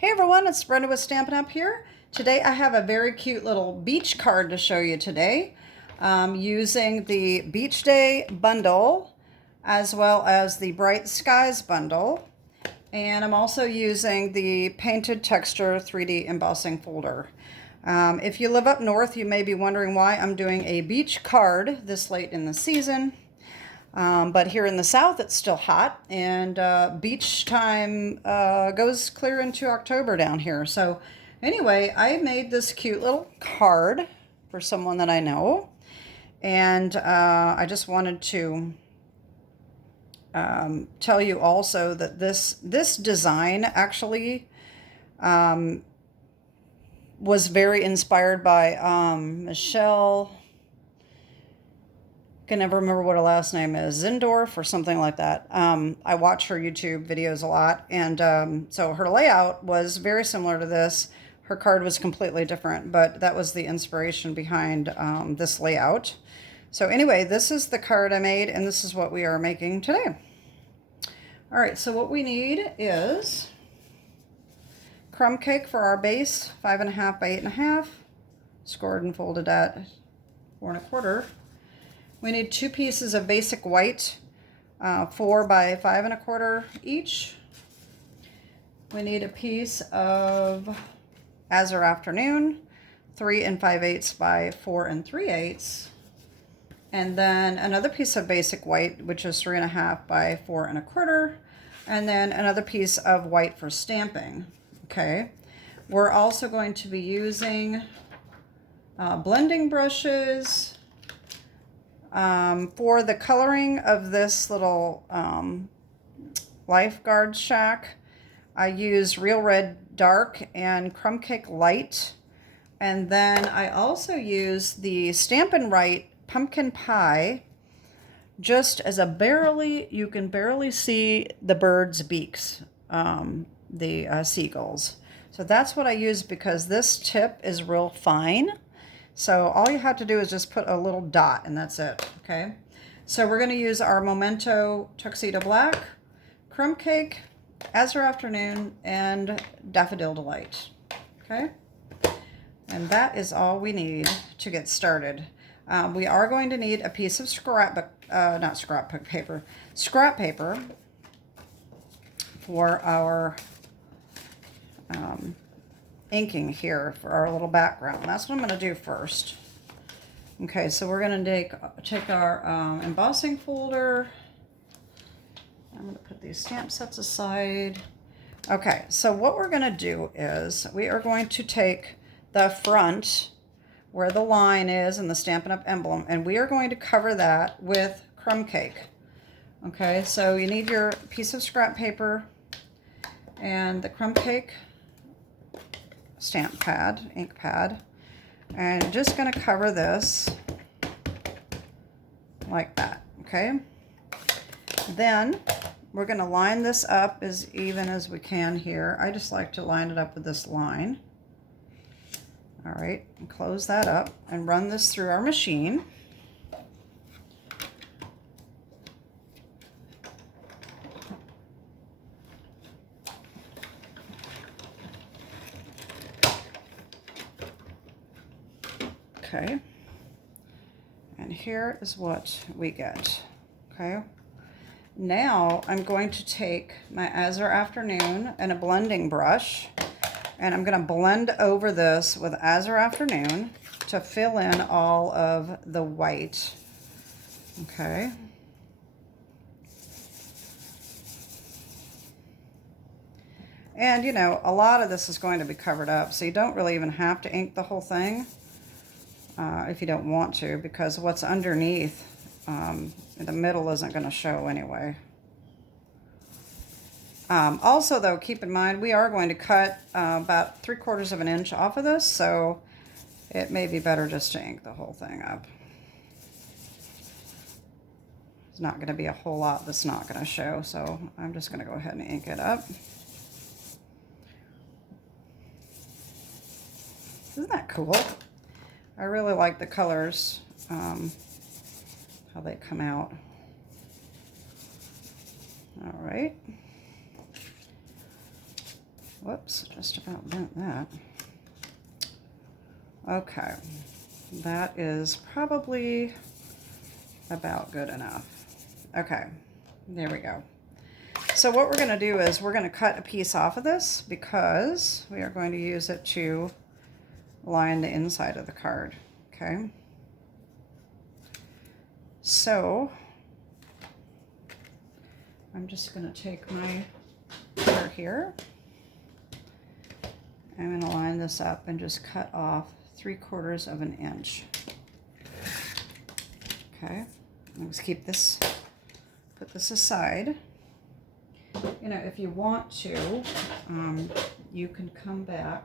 Hey everyone, it's Brenda with Stampin' Up here. Today I have a very cute little beach card to show you today, using the Beach Day bundle as well as the Bright Skies bundle. And I'm also using the Painted Texture 3D embossing folder. If you live up north, you may be wondering why I'm doing a beach card this late in the season. But here in the south, it's still hot, and beach time goes clear into October down here. So anyway, I made this cute little card for someone that I know, and I just wanted to tell you also that this design actually was very inspired by Michelle. Can never remember what her last name is, Zindorf or something like that. I watch her YouTube videos a lot, and so her layout was very similar to this. Her card was completely different, but that was the inspiration behind this layout. So anyway, this is the card I made, and this is what we are making today. All right, so what we need is crumb cake for our base, 5.5 by 8.5, scored and folded at 4 1/4. We need 2 pieces of basic white, 4 by 5 1/4 each. We need a piece of Azure Afternoon, 3 5/8 by 4 3/8. And then another piece of basic white, which is 3.5 by 4 1/4. And then another piece of white for stamping. Okay. We're also going to be using blending brushes. For the coloring of this little lifeguard shack, I use Real Red Dark and Crumb Cake Light. And then I also use the Stampin' Pumpkin Pie, just as you can barely see the birds' beaks, the seagulls. So that's what I use because this tip is real fine. So all you have to do is just put a little dot, and that's it, okay? So we're going to use our Momento Tuxedo Black, Crumb Cake, Azure Afternoon, and Daffodil Delight, okay? And that is all we need to get started. We are going to need a piece of scrap paper for our inking here for our little background. That's what I'm going to do first. Okay, so we're going to take our embossing folder. I'm going to put these stamp sets aside. Okay, so what we're going to do is we are going to take the front where the line is and the Stampin' Up! Emblem, and we are going to cover that with crumb cake. Okay, so you need your piece of scrap paper and the crumb cake stamp pad, ink pad, and just going to cover this like that, okay? Then we're going to line this up as even as we can here. I just like to line it up with this line. All right, and close that up and run this through our machine. Okay, and here is what we get. Okay, now I'm going to take my Azure Afternoon and a blending brush, and I'm going to blend over this with Azure Afternoon to fill in all of the white. Okay. And you know, a lot of this is going to be covered up, so you don't really even have to ink the whole thing. If you don't want to, because what's underneath in the middle isn't going to show anyway. Also, though, keep in mind we are going to cut about 3/4 of an inch off of this, so it may be better just to ink the whole thing up. There's not going to be a whole lot that's not going to show, so I'm just going to go ahead and ink it up. Isn't that cool? I really like the colors, how they come out. All right. Whoops, just about bent that. Okay, that is probably about good enough. Okay, there we go. So what we're going to do is we're going to cut a piece off of this because we are going to use it to line the inside of the card. Okay. So I'm just going to take my cutter here. I'm going to line this up and just cut off 3/4 of an inch. Okay. Let's keep this, put this aside. You know, if you want to, you can come back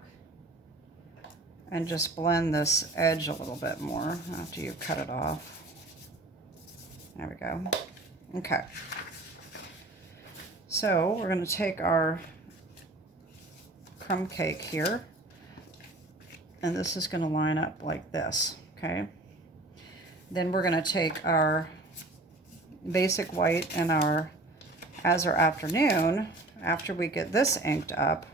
and just blend this edge a little bit more after you cut it off. There we go. Okay. So we're going to take our crumb cake here, and this is going to line up like this, okay? Then we're going to take our basic white and our Azure Afternoon. After we get this inked up,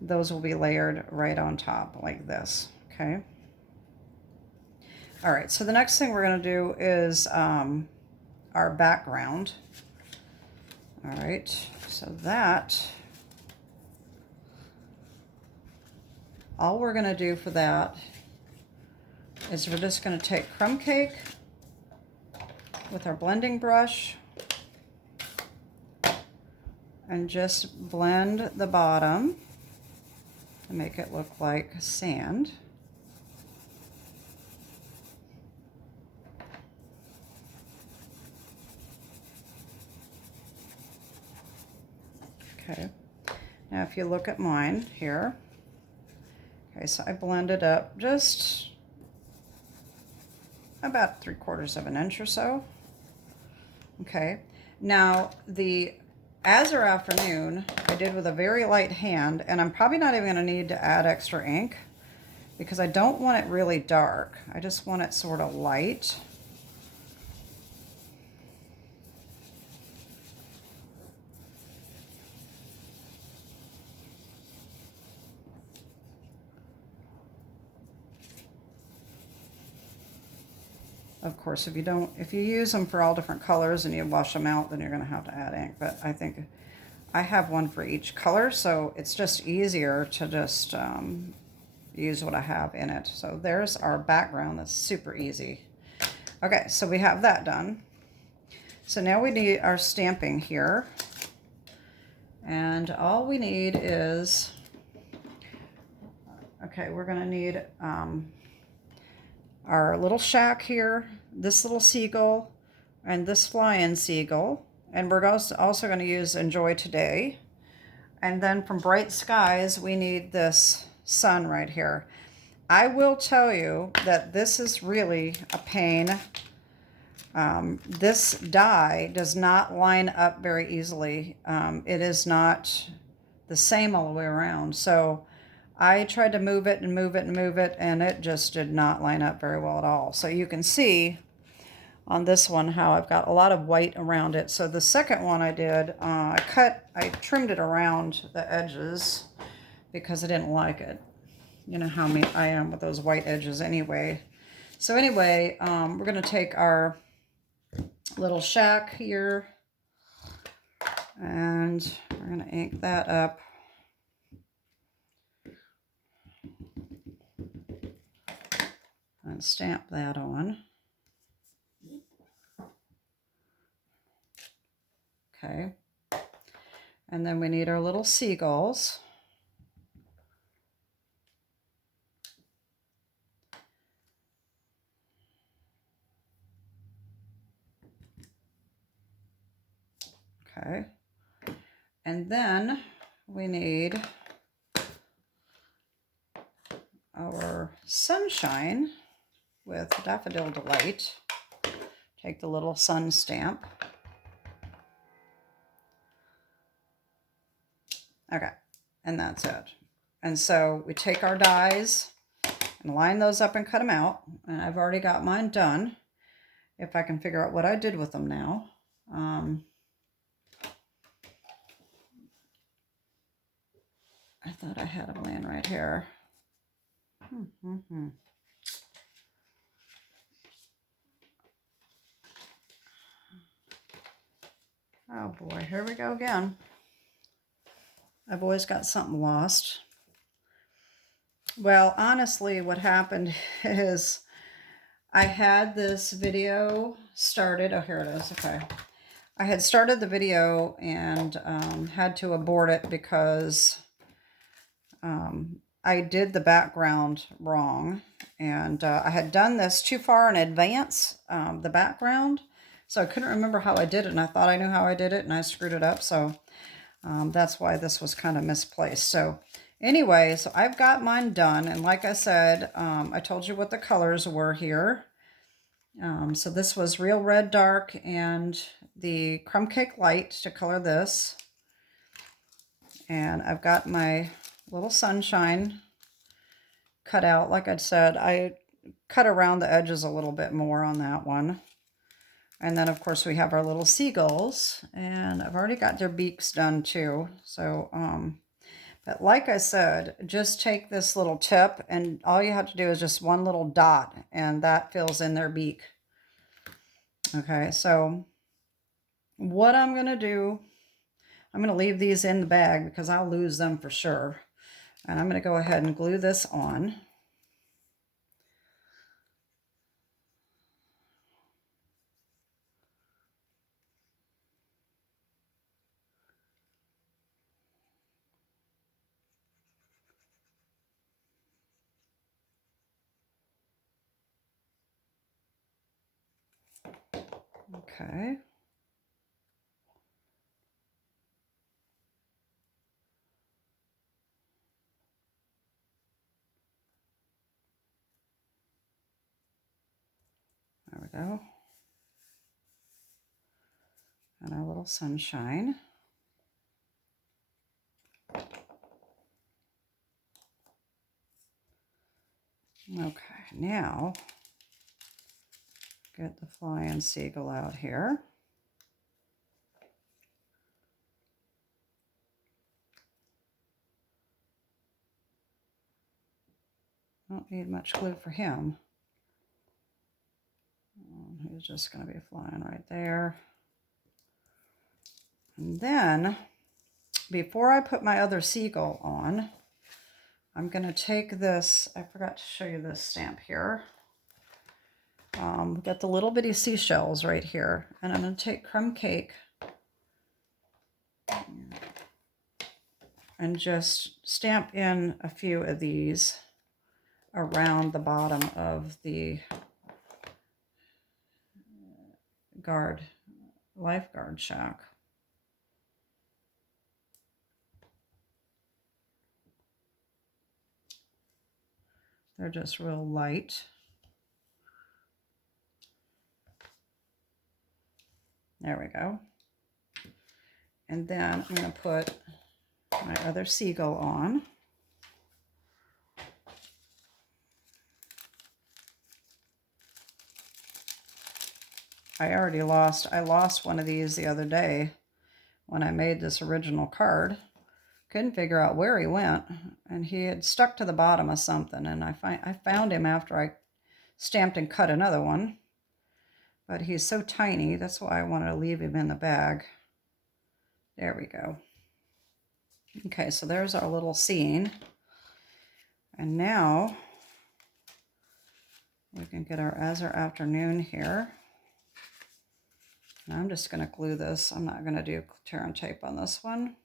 those will be layered right on top like this, okay? All right, so the next thing we're going to do is our background. All right, so that, all we're going to do for that is we're just going to take crumb cake with our blending brush and just blend the bottom to make it look like sand. Okay, now if you look at mine here, okay, so I blended up just about 3/4 of an inch or so. Okay, now the Azure Afternoon I did with a very light hand, and I'm probably not even going to need to add extra ink because I don't want it really dark. I just want it sort of light. Of course, if you use them for all different colors and you wash them out, then you're going to have to add ink. But I think I have one for each color, so it's just easier to just use what I have in it. So there's our background. That's super easy. Okay, so we have that done. So now we need our stamping here. And all we need is, okay, we're going to need our little shack here, this little seagull, and this flying seagull. And we're also going to use Enjoy Today. And then from Bright Skies, we need this sun right here. I will tell you that this is really a pain. This die does not line up very easily. It is not the same all the way around. So I tried to move it and move it and move it, and it just did not line up very well at all. So you can see on this one how I've got a lot of white around it. So the second one I did, I trimmed it around the edges because I didn't like it. You know how me I am with those white edges anyway. So anyway, we're going to take our little shack here, and we're going to ink that up. And stamp that on. Okay. And then we need our little seagulls. Okay. And then we need our sunshine with Daffodil Delight. Take the little sun stamp. Okay, and that's it. And so we take our dies and line those up and cut them out. And I've already got mine done. If I can figure out what I did with them now. I thought I had them laying right here. Oh boy, here we go again. I've always got something lost. Well, honestly, what happened is I had this video started. Oh, here it is. Okay. I had started the video and had to abort it because I did the background wrong. And I had done this too far in advance, the background. So I couldn't remember how I did it. And I thought I knew how I did it and I screwed it up. So that's why this was kind of misplaced. So anyway, so I've got mine done. And like I said, I told you what the colors were here. So this was Real Red Dark and the Crumb Cake Light to color this. And I've got my little sunshine cut out. Like I said, I cut around the edges a little bit more on that one. And then, of course, we have our little seagulls. And I've already got their beaks done, too. So, but like I said, just take this little tip. And all you have to do is just one little dot. And that fills in their beak. Okay, so what I'm going to do, I'm going to leave these in the bag because I'll lose them for sure. And I'm going to go ahead and glue this on. Okay. There we go. And our little sunshine. Okay, now get the flying seagull out here. Don't need much glue for him. He's just going to be flying right there. And then, before I put my other seagull on, I'm going to take this, I forgot to show you this stamp here. We've got the little bitty seashells right here. And I'm going to take Crumb Cake and just stamp in a few of these around the bottom of the lifeguard shack. They're just real light. There we go. And then I'm going to put my other seagull on. I lost one of these the other day when I made this original card. Couldn't figure out where he went, and he had stuck to the bottom of something, and I found him after I stamped and cut another one. But he's so tiny, that's why I wanted to leave him in the bag. There we go. Okay, so there's our little scene. And now we can get our Azure Afternoon here. And I'm just going to glue this. I'm not going to do tear and tape on this one.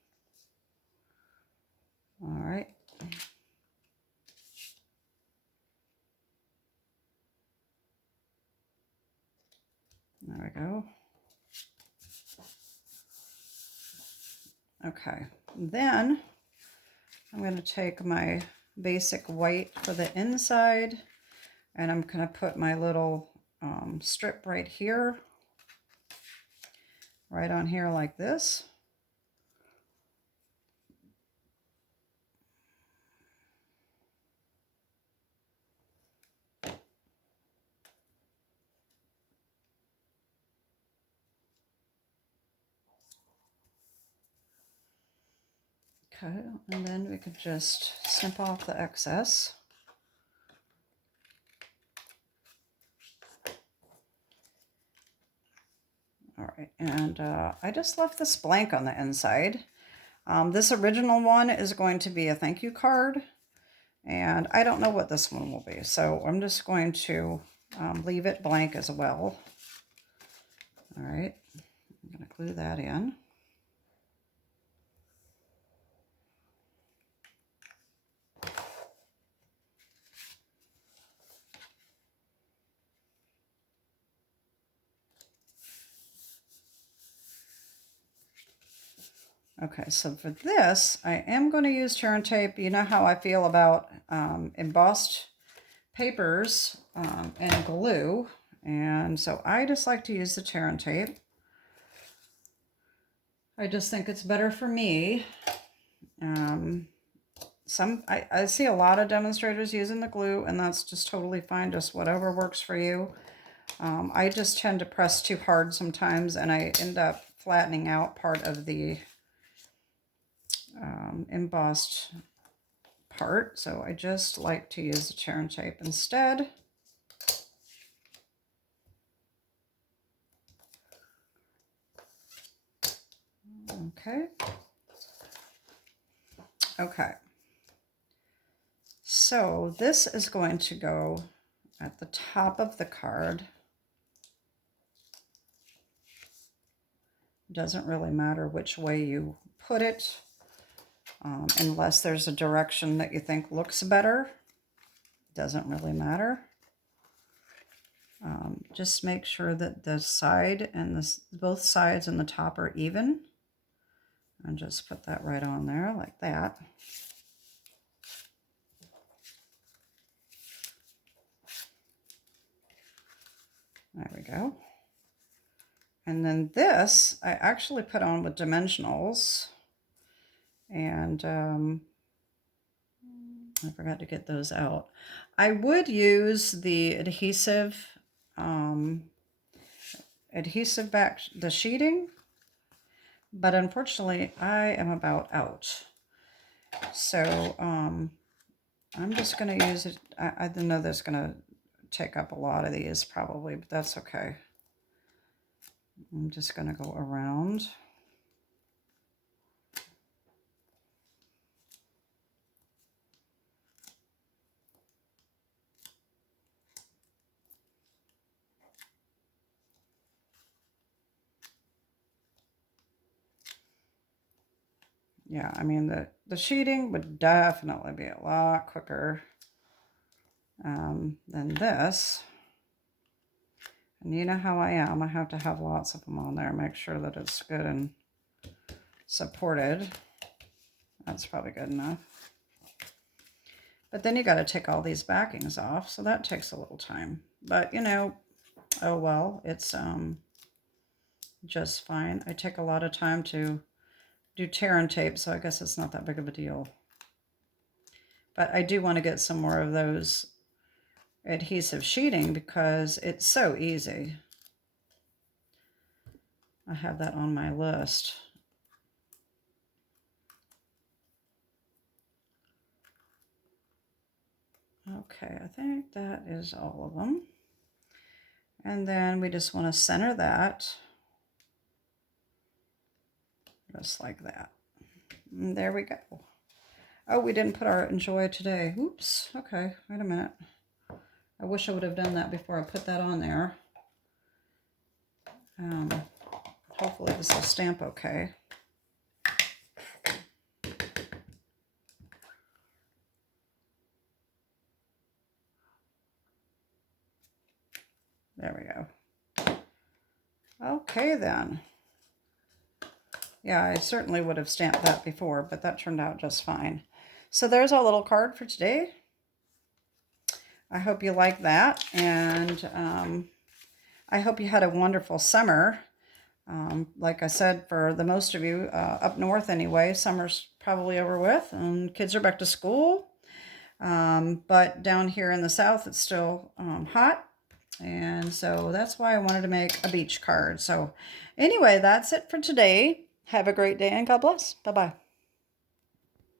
All right. There we go. Okay, then I'm going to take my basic white for the inside, and I'm going to put my little strip right here, right on here like this. Okay, and then we could just snip off the excess. All right, and I just left this blank on the inside. This original one is going to be a thank you card, and I don't know what this one will be, so I'm just going to leave it blank as well. All right, I'm going to glue that in. Okay, so for this, I am going to use tear and tape. You know how I feel about embossed papers and glue. And so I just like to use the tear and tape. I just think it's better for me. I see a lot of demonstrators using the glue, and that's just totally fine. Just whatever works for you. I just tend to press too hard sometimes, and I end up flattening out part of the embossed part, so I just like to use the tear and tape instead. Okay, so this is going to go at the top of the card. Doesn't really matter which way you put it. Unless there's a direction that you think looks better, doesn't really matter. Just make sure that the side and both sides and the top are even, and just put that right on there like that. There we go. And then this I actually put on with dimensionals. And I forgot to get those out. I would use the adhesive back, the sheeting, but unfortunately I am about out. So I'm just going to use it. I know that's going to take up a lot of these probably, but that's okay. I'm just going to go around. Yeah, I mean, the sheeting would definitely be a lot quicker than this. And you know how I am. I have to have lots of them on there. Make sure that it's good and supported. That's probably good enough. But then you got to take all these backings off, so that takes a little time. But, you know, oh well, it's just fine. I take a lot of time to do tear and tape, so I guess it's not that big of a deal. But I do want to get some more of those adhesive sheeting because it's so easy. I have that on my list. Okay, I think that is all of them. And then we just want to center that just like that. And there we go. Oh, we didn't put our enjoy today. Oops. Okay, wait a minute. I wish I would have done that before I put that on there. Hopefully this will stamp okay. There we go. Okay then. Yeah, I certainly would have stamped that before, but that turned out just fine. So there's our little card for today. I hope you like that, and I hope you had a wonderful summer. Like I said, for the most of you, up north anyway, summer's probably over with, and kids are back to school. But down here in the south, it's still hot. And so that's why I wanted to make a beach card. So anyway, that's it for today. Have a great day and God bless. Bye-bye.